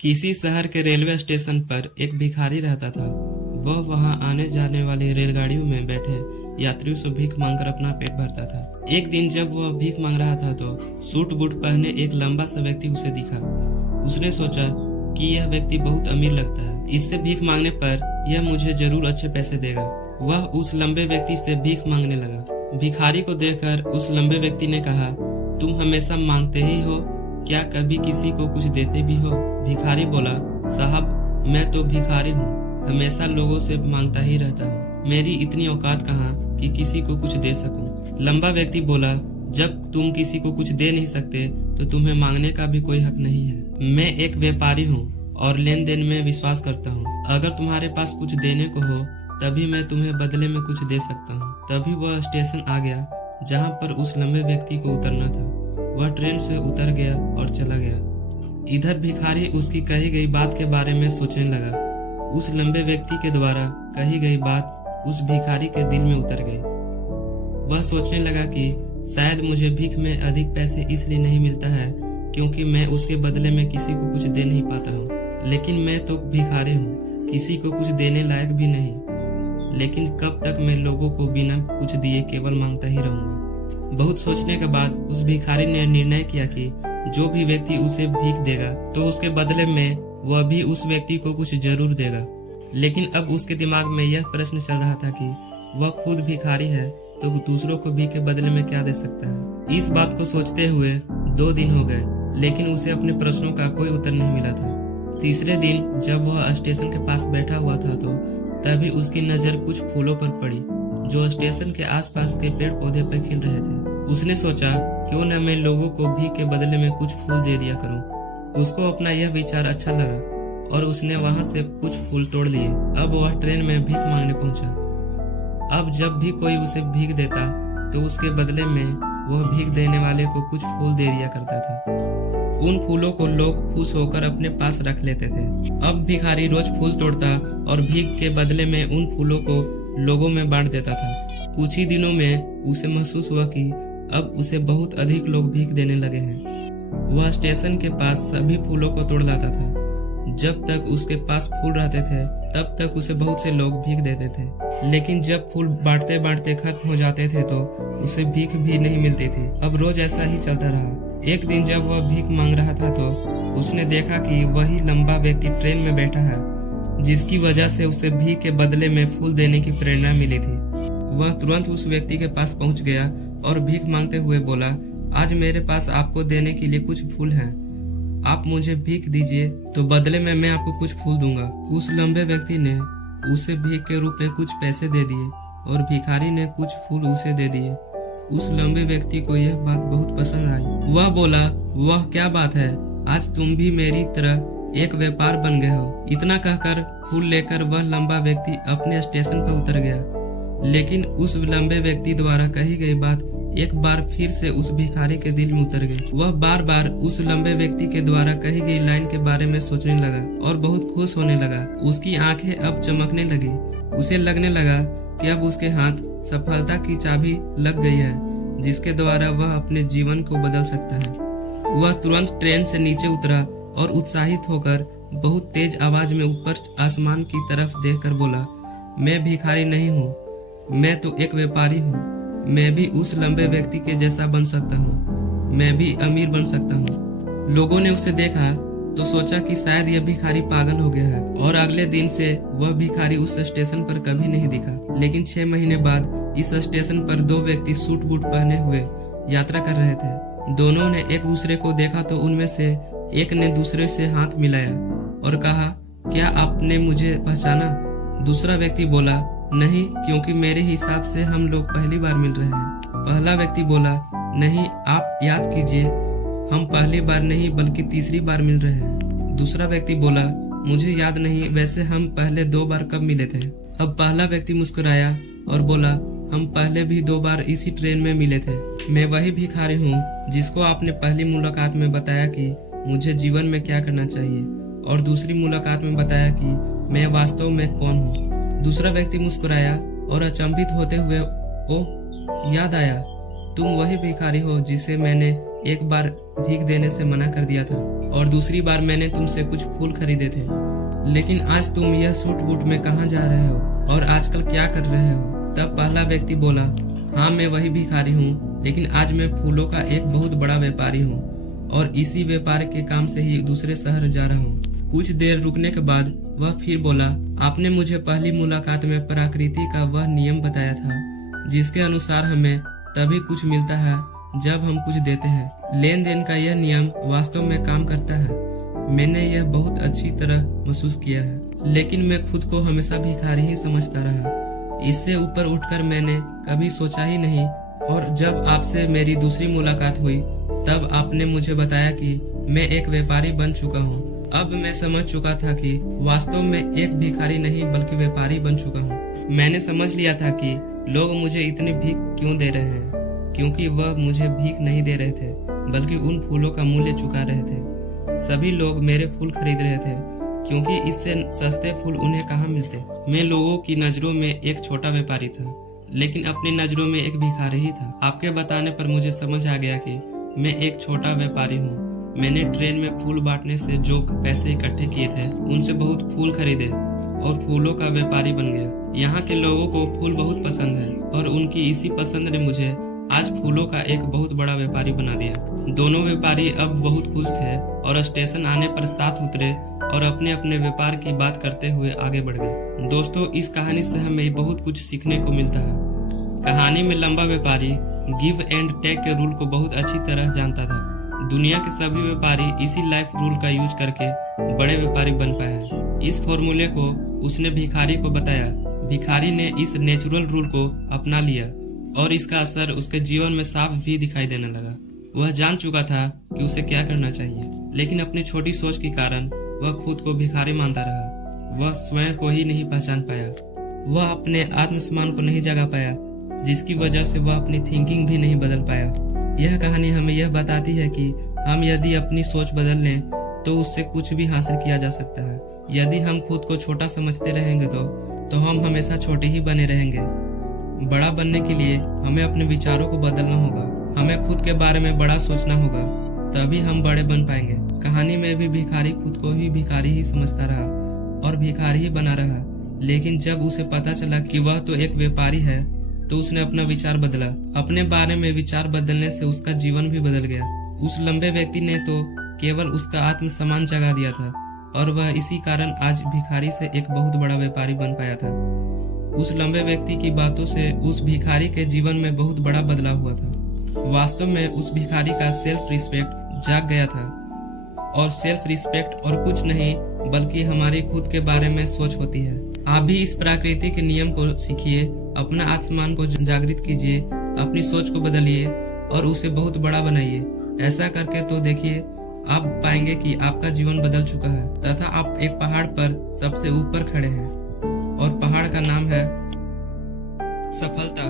किसी शहर के रेलवे स्टेशन पर एक भिखारी रहता था। वह वहां आने जाने वाली रेलगाड़ियों में बैठे यात्रियों से भीख मांगकर अपना पेट भरता था। एक दिन जब वह भीख मांग रहा था तो सूट बूट पहने एक लंबा सा व्यक्ति उसे दिखा। उसने सोचा कि यह व्यक्ति बहुत अमीर लगता है, इससे भीख मांगने पर यह मुझे जरूर अच्छे पैसे देगा। वह उस लंबे व्यक्ति से भीख मांगने लगा। भिखारी को देखकर उस लंबे व्यक्ति ने कहा, तुम हमेशा मांगते ही हो, क्या कभी किसी को कुछ देते भी हो? भिखारी बोला, साहब मैं तो भिखारी हूँ, हमेशा लोगों से मांगता ही रहता हूँ। मेरी इतनी औकात कहाँ कि किसी को कुछ दे सकूं। लंबा व्यक्ति बोला, जब तुम किसी को कुछ दे नहीं सकते तो तुम्हें मांगने का भी कोई हक नहीं है। मैं एक व्यापारी हूँ और लेन देन में विश्वास करता हूँ। अगर तुम्हारे पास कुछ देने को हो तभी मैं तुम्हें बदले में कुछ दे सकता हूँ। तभी वह स्टेशन आ गया जहाँ पर उस लंबे व्यक्ति को उतरना था। वह ट्रेन से उतर गया और चला गया। इधर भिखारी उसकी कही गई बात के बारे में सोचने लगा। उस लंबे व्यक्ति के द्वारा कही गई बात उस भिखारी के दिल में उतर गई। वह सोचने लगा कि शायद मुझे भीख में अधिक पैसे इसलिए नहीं मिलता है क्योंकि मैं उसके बदले में किसी को कुछ दे नहीं पाता हूँ। लेकिन मैं तो भिखारी हूँ, किसी को कुछ देने लायक भी नहीं। लेकिन कब तक मैं लोगों को बिना कुछ दिए केवल मांगता ही रहूंगा। बहुत सोचने के बाद उस भिखारी ने निर्णय किया कि जो भी व्यक्ति उसे भीख देगा तो उसके बदले में वह भी उस व्यक्ति को कुछ जरूर देगा। लेकिन अब उसके दिमाग में यह प्रश्न चल रहा था कि वह खुद भिखारी है तो दूसरों को भीख के बदले में क्या दे सकता है। इस बात को सोचते हुए 2 दिन हो गए, लेकिन उसे अपने प्रश्नों का कोई उत्तर नहीं मिला था। तीसरे दिन जब वह स्टेशन के पास बैठा हुआ था तो तभी उसकी नजर कुछ फूलों पर पड़ी जो स्टेशन के आसपास के पेड़ पौधे पर खिल रहे थे। उसने सोचा, क्यों न मैं लोगों को भीख के बदले में कुछ फूल दे दिया करूं। उसको अपना यह विचार अच्छा लगा और उसने वहां से कुछ फूल तोड़ लिए। अब वह ट्रेन में भीख मांगने पहुंचा। अब जब भी कोई उसे भीख देता तो उसके बदले में वह भीख देने वाले को कुछ फूल दे दिया करता था। उन फूलों को लोग खुश होकर अपने पास रख लेते थे। अब भिखारी रोज फूल तोड़ता और भीख के बदले में उन फूलों को लोगों में बांट देता था। कुछ ही दिनों में उसे महसूस हुआ कि अब उसे बहुत अधिक लोग भीख देने लगे हैं। वह स्टेशन के पास सभी फूलों को तोड़ लाता था। जब तक उसके पास फूल रहते थे तब तक उसे बहुत से लोग भीख देते थे। लेकिन जब फूल बांटते बांटते खत्म हो जाते थे तो उसे भीख भी नहीं मिलती थी। अब रोज ऐसा ही चलता रहा। एक दिन जब वह भीख मांग रहा था तो उसने देखा कि वही लंबा व्यक्ति ट्रेन में बैठा है जिसकी वजह से उसे भीख के बदले में फूल देने की प्रेरणा मिली थी। वह तुरंत उस व्यक्ति के पास पहुंच गया और भीख मांगते हुए बोला, आज मेरे पास आपको देने के लिए कुछ फूल हैं। आप मुझे भीख दीजिए तो बदले में मैं आपको कुछ फूल दूंगा। उस लंबे व्यक्ति ने उसे भीख के रूप में कुछ पैसे दे दिए और भिखारी ने कुछ फूल उसे दे दिए। उस लंबे व्यक्ति को यह बात बहुत पसंद आई। वह बोला, वह क्या बात है, आज तुम भी मेरी तरह एक व्यापार बन गए हो। इतना कहकर फूल लेकर वह लंबा व्यक्ति अपने स्टेशन पर उतर गया। लेकिन उस लंबे व्यक्ति द्वारा कही गई बात एक बार फिर से उस भिखारी के दिल में उतर गई। वह बार बार उस लंबे व्यक्ति के द्वारा कही गई लाइन के बारे में सोचने लगा और बहुत खुश होने लगा। उसकी आंखें अब चमकने लगी। उसे लगने लगा कि अब उसके हाथ सफलता की चाबी लग गई है जिसके द्वारा वह अपने जीवन को बदल सकता है। वह तुरंत ट्रेन से नीचे उतरा और उत्साहित होकर बहुत तेज आवाज में ऊपर आसमान की तरफ देखकर बोला, मैं भिखारी नहीं हूँ, मैं तो एक व्यापारी हूँ। मैं भी उस लंबे व्यक्ति के जैसा बन सकता हूँ, मैं भी अमीर बन सकता हूँ। लोगों ने उसे देखा तो सोचा कि शायद यह भिखारी पागल हो गया है और अगले दिन से वह भिखारी उस स्टेशन पर कभी नहीं दिखा। लेकिन 6 महीने बाद इस स्टेशन पर 2 व्यक्ति सूट बूट पहने हुए यात्रा कर रहे थे। दोनों ने एक दूसरे को देखा तो उनमें से एक ने दूसरे से हाथ मिलाया और कहा, क्या आपने मुझे पहचाना? दूसरा व्यक्ति बोला, नहीं, क्योंकि मेरे हिसाब से हम लोग पहली बार मिल रहे हैं। पहला व्यक्ति बोला, नहीं, आप याद कीजिए, हम पहली बार नहीं बल्कि तीसरी बार मिल रहे हैं। दूसरा व्यक्ति बोला, मुझे याद नहीं, वैसे हम पहले 2 बार कब मिले थे? अब पहला व्यक्ति मुस्कुराया और बोला, हम पहले भी 2 बार इसी ट्रेन में मिले थे। मैं वही भिखारी हूँ जिसको आपने पहली मुलाकात में बताया कि मुझे जीवन में क्या करना चाहिए और दूसरी मुलाकात में बताया कि मैं वास्तव में कौन हूँ। दूसरा व्यक्ति मुस्कुराया और अचंभित होते हुए, ओह, याद आया, तुम वही भिखारी हो जिसे मैंने एक बार भीख देने से मना कर दिया था और दूसरी बार मैंने तुमसे कुछ फूल खरीदे थे, लेकिन आज तुम यह सूट बूट में कहाँ जा रहे हो और आजकल क्या कर रहे हो? तब पहला व्यक्ति बोला, हाँ मैं वही भिखारी हूँ, लेकिन आज मैं फूलों का एक बहुत बड़ा व्यापारी हूँ और इसी व्यापार के काम से ही दूसरे शहर जा रहा हूँ। कुछ देर रुकने के बाद वह फिर बोला, आपने मुझे पहली मुलाकात में प्रकृति का वह नियम बताया था जिसके अनुसार हमें तभी कुछ मिलता है जब हम कुछ देते हैं। लेन देन का यह नियम वास्तव में काम करता है। मैंने यह बहुत अच्छी तरह महसूस किया है, लेकिन मैं खुद को हमेशा भिखारी ही समझता रहा। इससे ऊपर उठकर मैंने कभी सोचा ही नहीं, और जब आपसे मेरी दूसरी मुलाकात हुई तब आपने मुझे बताया कि मैं एक व्यापारी बन चुका हूँ। अब मैं समझ चुका था कि वास्तव में एक भिखारी नहीं बल्कि व्यापारी बन चुका हूँ। मैंने समझ लिया था कि लोग मुझे इतनी भीख क्यों दे रहे हैं, क्योंकि वह मुझे भीख नहीं दे रहे थे बल्कि उन फूलों का मूल्य चुका रहे थे। सभी लोग मेरे फूल खरीद रहे थे क्योंकि इससे सस्ते फूल उन्हें कहाँ मिलते। मैं लोगों की नजरों में एक छोटा व्यापारी था, लेकिन अपनी नजरों में एक भिखारी ही था। आपके बताने पर मुझे समझ आ गया कि मैं एक छोटा व्यापारी हूँ। मैंने ट्रेन में फूल बांटने से जो पैसे इकट्ठे किए थे उनसे बहुत फूल खरीदे और फूलों का व्यापारी बन गया। यहाँ के लोगों को फूल बहुत पसंद है और उनकी इसी पसंद ने मुझे आज फूलों का एक बहुत बड़ा व्यापारी बना दिया। दोनों व्यापारी अब बहुत खुश थे और स्टेशन आने पर साथ उतरे और अपने अपने व्यापार की बात करते हुए आगे बढ़ गए। दोस्तों, इस कहानी से हमें बहुत कुछ सीखने को मिलता है। कहानी में लंबा व्यापारी गिव एंड टेक के रूल को बहुत अच्छी तरह जानता था। दुनिया के सभी व्यापारी इसी लाइफ रूल का यूज करके बड़े व्यापारी बन पाए हैं। इस फॉर्मूले को उसने भिखारी को बताया। भिखारी ने इस नेचुरल रूल को अपना लिया और इसका असर उसके जीवन में साफ भी दिखाई देने लगा। वह जान चुका था कि उसे क्या करना चाहिए, लेकिन अपनी छोटी सोच के कारण वह खुद को भिखारी मानता रहा। वह स्वयं को ही नहीं पहचान पाया। वह अपने आत्मसम्मान को नहीं जगा पाया, जिसकी वजह से वह अपनी थिंकिंग भी नहीं बदल पाया। यह कहानी हमें यह बताती है कि हम यदि अपनी सोच बदल लें तो उससे कुछ भी हासिल किया जा सकता है। यदि हम खुद को छोटा समझते रहेंगे तो हम हमेशा छोटे ही बने रहेंगे। बड़ा बनने के लिए हमें अपने विचारों को बदलना होगा। हमें खुद के बारे में बड़ा सोचना होगा, तभी हम बड़े बन पाएंगे। कहानी में भी भिखारी खुद को ही भिखारी ही समझता रहा और भिखारी ही बना रहा, लेकिन जब उसे पता चला कि वह तो एक व्यापारी है तो उसने अपना विचार बदला। अपने बारे में विचार बदलने से उसका जीवन भी बदल गया। उस लंबे व्यक्ति ने तो केवल उसका आत्मसम्मान जगा दिया था और वह इसी कारण आज भिखारी से एक बहुत बड़ा व्यापारी बन पाया था। उस लंबे व्यक्ति की बातों से उस भिखारी के जीवन में बहुत बड़ा बदलाव हुआ था। वास्तव में उस भिखारी का सेल्फ रिस्पेक्ट जाग गया था, और सेल्फ रिस्पेक्ट और कुछ नहीं बल्कि हमारी खुद के बारे में सोच होती है। आप भी इस प्रकृति के नियम को सीखिए, अपना आत्मसम्मान को जागृत कीजिए, अपनी सोच को बदलिए और उसे बहुत बड़ा बनाइए। ऐसा करके तो देखिए, आप पाएंगे कि आपका जीवन बदल चुका है तथा आप एक पहाड़ पर सबसे ऊपर खड़े हैं और पहाड़ का नाम है सफलता।